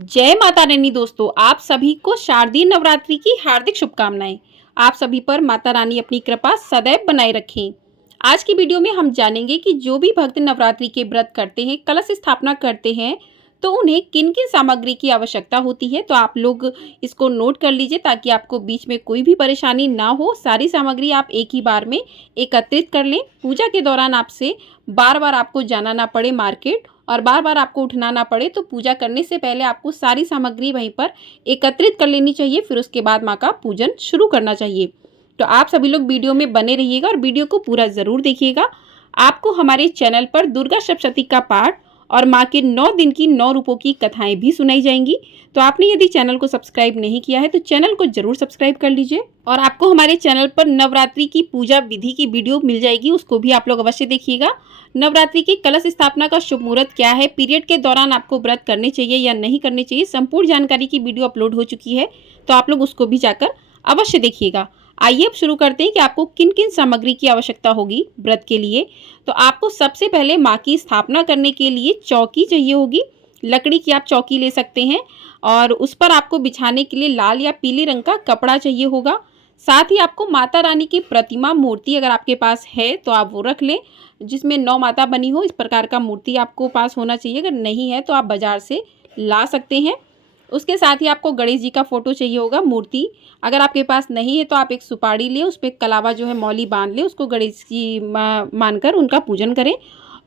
जय माता रानी दोस्तों, आप सभी को शारदीय नवरात्रि की हार्दिक शुभकामनाएं। आप सभी पर माता रानी अपनी कृपा सदैव बनाए रखें। आज की वीडियो में हम जानेंगे कि जो भी भक्त नवरात्रि के व्रत करते हैं, कलश स्थापना करते हैं, तो उन्हें किन किन सामग्री की आवश्यकता होती है। तो आप लोग इसको नोट कर लीजिए ताकि आपको बीच में कोई भी परेशानी ना हो। सारी सामग्री आप एक ही बार में एकत्रित कर लें। पूजा के दौरान आपसे बार बार आपको जाना ना पड़े मार्केट और बार बार आपको उठना ना पड़े। तो पूजा करने से पहले आपको सारी सामग्री वहीं पर एकत्रित कर लेनी चाहिए, फिर उसके बाद माँ का पूजन शुरू करना चाहिए। तो आप सभी लोग वीडियो में बने रहिएगा और वीडियो को पूरा ज़रूर देखिएगा। आपको हमारे चैनल पर दुर्गा सप्तशती का पाठ और माँ के 9 दिन की 9 रूपों की कथाएं भी सुनाई जाएंगी। तो आपने यदि चैनल को सब्सक्राइब नहीं किया है तो चैनल को जरूर सब्सक्राइब कर लीजिए। और आपको हमारे चैनल पर नवरात्रि की पूजा विधि की वीडियो मिल जाएगी, उसको भी आप लोग अवश्य देखिएगा। नवरात्रि की कलश स्थापना का शुभ मुहूर्त क्या है, पीरियड के दौरान आपको व्रत करने चाहिए या नहीं करने चाहिए, संपूर्ण जानकारी की वीडियो अपलोड हो चुकी है, तो आप लोग उसको भी जाकर अवश्य देखिएगा। आइए अब शुरू करते हैं कि आपको किन किन सामग्री की आवश्यकता होगी व्रत के लिए। तो आपको सबसे पहले माँ की स्थापना करने के लिए चौकी चाहिए होगी। लकड़ी की आप चौकी ले सकते हैं और उस पर आपको बिछाने के लिए लाल या पीले रंग का कपड़ा चाहिए होगा। साथ ही आपको माता रानी की प्रतिमा मूर्ति अगर आपके पास है तो आप वो रख लें, जिसमें 9 माता बनी हो। इस प्रकार का मूर्ति आपको पास होना चाहिए। अगर नहीं है तो आप बाजार से ला सकते हैं। उसके साथ ही आपको गणेश जी का फोटो चाहिए होगा मूर्ति। अगर आपके पास नहीं है तो आप एक सुपारी लें, उस पर कलावा जो है मौली बांध लें, उसको गणेश जी मानकर उनका पूजन करें।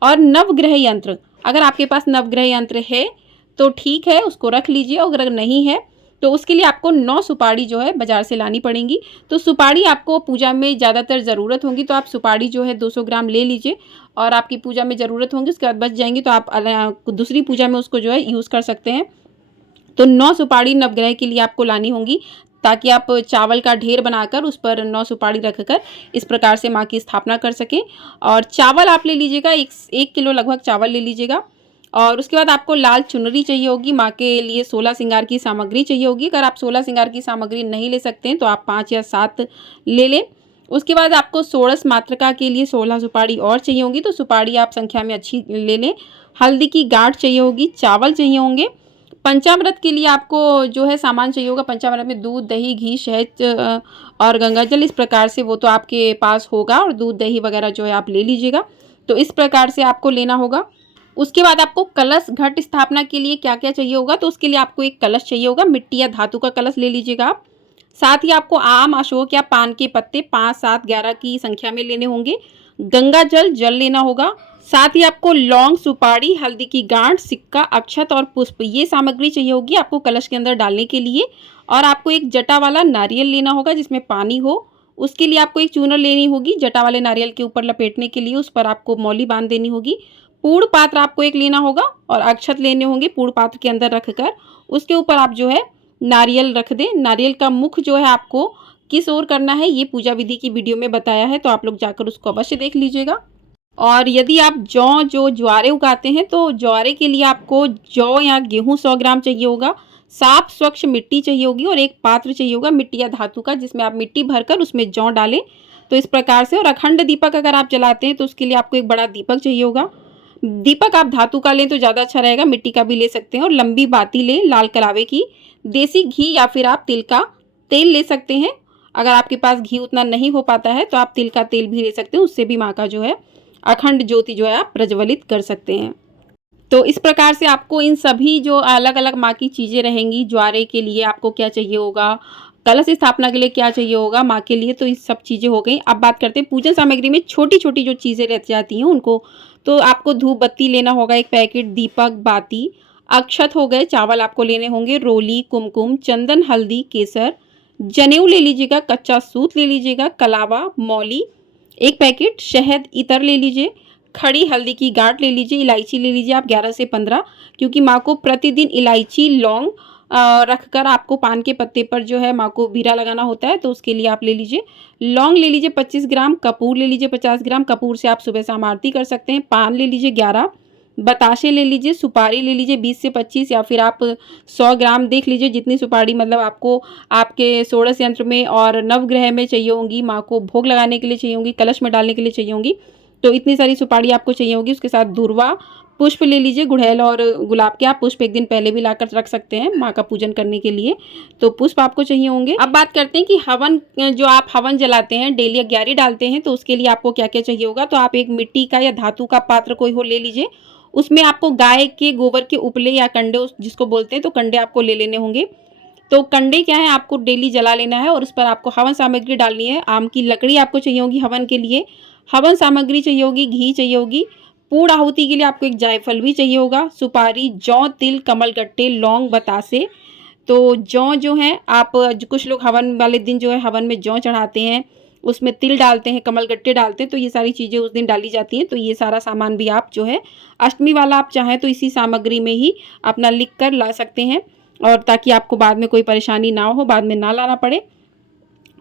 और नवग्रह यंत्र, अगर आपके पास नवग्रह यंत्र है तो ठीक है, उसको रख लीजिए। और अगर नहीं है तो उसके लिए आपको 9 सुपारी जो है बाजार से लानी पड़ेंगी। तो सुपारी आपको पूजा में ज़्यादातर ज़रूरत होगी, तो आप सुपारी जो है 200 ग्राम ले लीजिए और आपकी पूजा में ज़रूरत होगी। उसके बाद बच जाएंगी तो आप दूसरी पूजा में उसको जो है यूज़ कर सकते हैं। तो 9 सुपारी नवग्रह के लिए आपको लानी होंगी, ताकि आप चावल का ढेर बनाकर उस पर 9 सुपारी रखकर इस प्रकार से माँ की स्थापना कर सकें। और चावल आप ले लीजिएगा, 1 किलो लगभग चावल ले लीजिएगा। और उसके बाद आपको लाल चुनरी चाहिए होगी। माँ के लिए 16 श्रृंगार की सामग्री चाहिए होगी। अगर आप 16 श्रृंगार की सामग्री नहीं ले सकते हैं तो आप 5 या 7 ले लें। उसके बाद आपको षोडश मातृका के लिए 16 सुपारी और चाहिए होगी, तो सुपारी आप संख्या में अच्छी ले लें। हल्दी की गांठ चाहिए होगी, चावल चाहिए होंगे। पंचामृत के लिए आपको जो है सामान चाहिए होगा। पंचामृत में दूध, दही, घी, शहद और गंगाजल, इस प्रकार से वो तो आपके पास होगा। और दूध, दही वगैरह जो है आप ले लीजिएगा। तो इस प्रकार से आपको लेना होगा। उसके बाद आपको कलश घट स्थापना के लिए क्या क्या चाहिए होगा, तो उसके लिए आपको एक कलश चाहिए होगा। मिट्टी या धातु का कलश ले लीजिएगा आप। साथ ही आपको आम, अशोक या पान के पत्ते 5, 7, 11 की संख्या में लेने होंगे। गंगा जल लेना होगा। साथ ही आपको लौंग, सुपारी, हल्दी की गांठ, सिक्का, अक्षत और पुष्प, ये सामग्री चाहिए होगी आपको कलश के अंदर डालने के लिए। और आपको एक जटा वाला नारियल लेना होगा जिसमें पानी हो। उसके लिए आपको एक चूनर लेनी होगी जटा वाले नारियल के ऊपर लपेटने के लिए, उस पर आपको मौली बांध देनी होगी। पूर्ण पात्र आपको एक लेना होगा और अक्षत लेने होंगे पूर्ण पात्र के अंदर रखकर। उसके ऊपर आप जो है नारियल रख दें। नारियल का मुख जो है आपको किस ओर करना है ये पूजा विधि की वीडियो में बताया है, तो आप लोग जाकर उसको अवश्य देख लीजिएगा। और यदि आप ज्वारे उगाते हैं तो ज्वारे के लिए आपको जौ या गेहूं 100 ग्राम चाहिए होगा। साफ स्वच्छ मिट्टी चाहिए होगी और एक पात्र चाहिए होगा मिट्टी या धातु का, जिसमें आप मिट्टी भरकर उसमें जौ डालें। तो इस प्रकार से। और अखंड दीपक अगर आप जलाते हैं तो उसके लिए आपको एक बड़ा दीपक चाहिए होगा। दीपक आप धातु का लें तो ज़्यादा अच्छा रहेगा, मिट्टी का भी ले सकते हैं। और लंबी बाती लें लाल कलावे की। देसी घी या फिर आप तिल का तेल ले सकते हैं। अगर आपके पास घी उतना नहीं हो पाता है तो आप तिल का तेल भी ले सकते हैं, उससे भी माँ का जो है अखंड ज्योति जो है आप प्रज्वलित कर सकते हैं। तो इस प्रकार से आपको इन सभी जो अलग अलग माँ की चीज़ें रहेंगी, ज्वारे के लिए आपको क्या चाहिए होगा, कलश स्थापना के लिए क्या चाहिए होगा माँ के लिए, तो ये सब चीज़ें हो गई। अब बात करते हैं पूजन सामग्री में छोटी छोटी जो चीज़ें रह जाती हैं उनको। तो आपको धूप बत्ती लेना होगा 1 पैकेट, दीपक, बाती, अक्षत हो गए, चावल आपको लेने होंगे, रोली, कुमकुम, चंदन, हल्दी, केसर, जनेऊ ले लीजिएगा, कच्चा सूत ले लीजिएगा, कलावा, मौली 1 पैकेट, शहद, इतर ले लीजिए, खड़ी हल्दी की गांठ ले लीजिए, इलायची ले लीजिए आप 11 से 15, क्योंकि माँ को प्रतिदिन इलायची, लौंग रखकर आपको पान के पत्ते पर जो है माँ को बीरा लगाना होता है, तो उसके लिए आप ले लीजिए। लौंग ले लीजिए 25 ग्राम, कपूर ले लीजिए 50 ग्राम, कपूर से आप सुबह शाम आरती कर सकते हैं। पान ले लीजिए 11, बताशे ले लीजिए, सुपारी ले लीजिए 20 से 25 या फिर आप 100 ग्राम देख लीजिए जितनी सुपारी मतलब आपको आपके षोडश यंत्र में और नवग्रह में चाहिए होंगी, माँ को भोग लगाने के लिए चाहिए होंगी, कलश में डालने के लिए चाहिए होंगी। तो इतनी सारी सुपारी आपको चाहिए होगी। उसके साथ दूर्वा, पुष्प ले लीजिए, गुड़हल और गुलाब के आप पुष्प एक दिन पहले भी लाकर रख सकते हैं माँ का पूजन करने के लिए, तो पुष्प आपको चाहिए होंगे। अब बात करते हैं कि हवन, जो आप हवन जलाते हैं डेली 11 डालते हैं, तो उसके लिए आपको क्या क्या चाहिए होगा। तो आप एक मिट्टी का या धातु का पात्र कोई हो ले लीजिए, उसमें आपको गाय के गोबर के उपले या कंडे जिसको बोलते हैं, तो कंडे आपको ले लेने होंगे। तो कंडे क्या है, आपको डेली जला लेना है और उस पर आपको हवन सामग्री डालनी है। आम की लकड़ी आपको चाहिए होगी हवन के लिए, हवन सामग्री चाहिए होगी, घी चाहिए होगी, पूर्ण आहुति के लिए आपको एक जायफल भी चाहिए होगा, सुपारी, जौ, तिल, कमलगट्टे, लौंग, बतासे। तो जौ जो है आप, कुछ लोग हवन वाले दिन जो है हवन में जौ चढ़ाते हैं, उसमें तिल डालते हैं, कमलगट्टे डालते हैं, तो ये सारी चीज़ें उस दिन डाली जाती हैं। तो ये सारा सामान भी आप जो है अष्टमी वाला आप चाहें तो इसी सामग्री में ही अपना लिख कर ला सकते हैं, और ताकि आपको बाद में कोई परेशानी ना हो, बाद में ना लाना पड़े।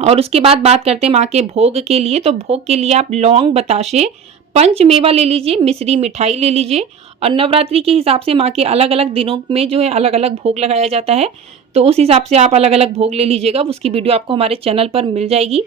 और उसके बाद बात करते हैं माँ के भोग के लिए। तो भोग के लिए आप लौंग, बताशे, पंचमेवा ले लीजिए, मिश्री मिठाई ले लीजिए। और नवरात्रि के हिसाब से माँ के अलग अलग दिनों में जो है अलग अलग भोग लगाया जाता है, तो उस हिसाब से आप अलग अलग भोग ले लीजिएगा। उसकी वीडियो आपको हमारे चैनल पर मिल जाएगी।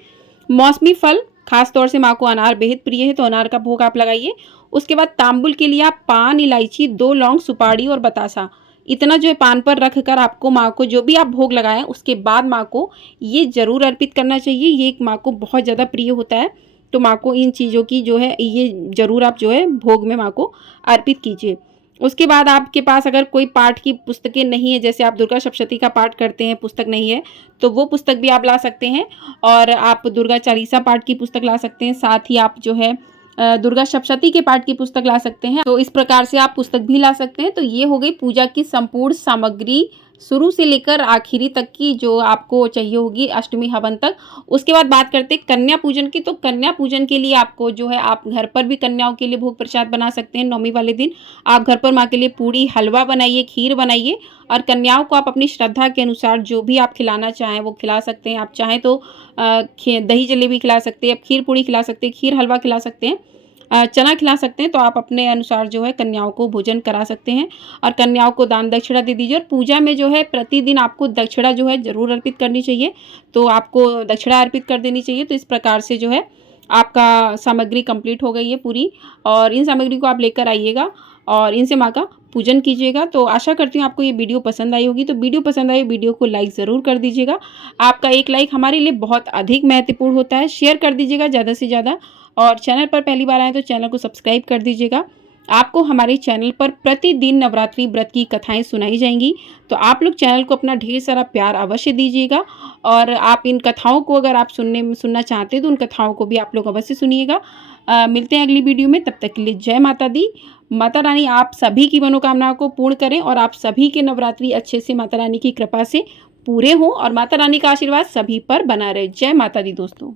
मौसमी फल, खास तौर से माँ को अनार बेहद प्रिय है, तो अनार का भोग आप लगाइए। उसके बाद तांबुल के लिए आप पान, इलायची, 2 लौंग, सुपारी और बतासा, इतना जो है पान पर रख कर आपको माँ को जो भी आप भोग लगाएं उसके बाद माँ को ये ज़रूर अर्पित करना चाहिए। ये एक माँ को बहुत ज़्यादा प्रिय होता है, तो माँ को इन चीज़ों की जो है ये ज़रूर आप जो है भोग में माँ को अर्पित कीजिए। उसके बाद आपके पास अगर कोई पाठ की पुस्तकें नहीं है, जैसे आप दुर्गा सप्तशती का पाठ करते हैं, पुस्तक नहीं है, तो वो पुस्तक भी आप ला सकते हैं। और आप दुर्गा चालीसा पाठ की पुस्तक ला सकते हैं, साथ ही आप जो है दुर्गा सप्तशती के पाठ की पुस्तक ला सकते हैं। तो इस प्रकार से आप पुस्तक भी ला सकते हैं। तो ये हो गई पूजा की संपूर्ण सामग्री, शुरू से लेकर आखिरी तक की जो आपको चाहिए होगी अष्टमी हवन तक। उसके बाद बात करते हैं कन्या पूजन की। तो कन्या पूजन के लिए आपको जो है आप घर पर भी कन्याओं के लिए भोग प्रसाद बना सकते हैं। नवमी वाले दिन आप घर पर माँ के लिए पूड़ी, हलवा बनाइए, खीर बनाइए, और कन्याओं को आप अपनी श्रद्धा के अनुसार जो भी आप खिलाना चाहें वो खिला सकते हैं। आप चाहें तो दही जलेबी खिला सकते हैं, आप खीर पूड़ी खिला सकते हैं, खीर हलवा खिला सकते हैं, चना खिला सकते हैं। तो आप अपने अनुसार जो है कन्याओं को भोजन करा सकते हैं, और कन्याओं को दान दक्षिणा दे दीजिए। और पूजा में जो है प्रतिदिन आपको दक्षिणा जो है ज़रूर अर्पित करनी चाहिए, तो आपको दक्षिणा अर्पित कर देनी चाहिए। तो इस प्रकार से जो है आपका सामग्री कंप्लीट हो गई है पूरी, और इन सामग्री को आप लेकर आइएगा और इनसे माँ का पूजन कीजिएगा। तो आशा करती हूँ आपको ये वीडियो पसंद आई होगी। तो वीडियो पसंद आई, वीडियो को लाइक ज़रूर कर दीजिएगा। आपका एक लाइक हमारे लिए बहुत अधिक महत्वपूर्ण होता है। शेयर कर दीजिएगा ज़्यादा से ज़्यादा, और चैनल पर पहली बार आए तो चैनल को सब्सक्राइब कर दीजिएगा। आपको हमारे चैनल पर प्रतिदिन नवरात्रि व्रत की कथाएं सुनाई जाएंगी, तो आप लोग चैनल को अपना ढेर सारा प्यार अवश्य दीजिएगा। और आप इन कथाओं को अगर आप सुनना चाहते हैं तो उन कथाओं को भी आप लोग अवश्य सुनिएगा। मिलते हैं अगली वीडियो में, तब तक के लिए जय माता दी। माता रानी आप सभी की मनोकामनाओं को पूर्ण करें, और आप सभी के नवरात्रि अच्छे से माता रानी की कृपा से पूरे हों, और माता रानी का आशीर्वाद सभी पर बना रहे। जय माता दी दोस्तों।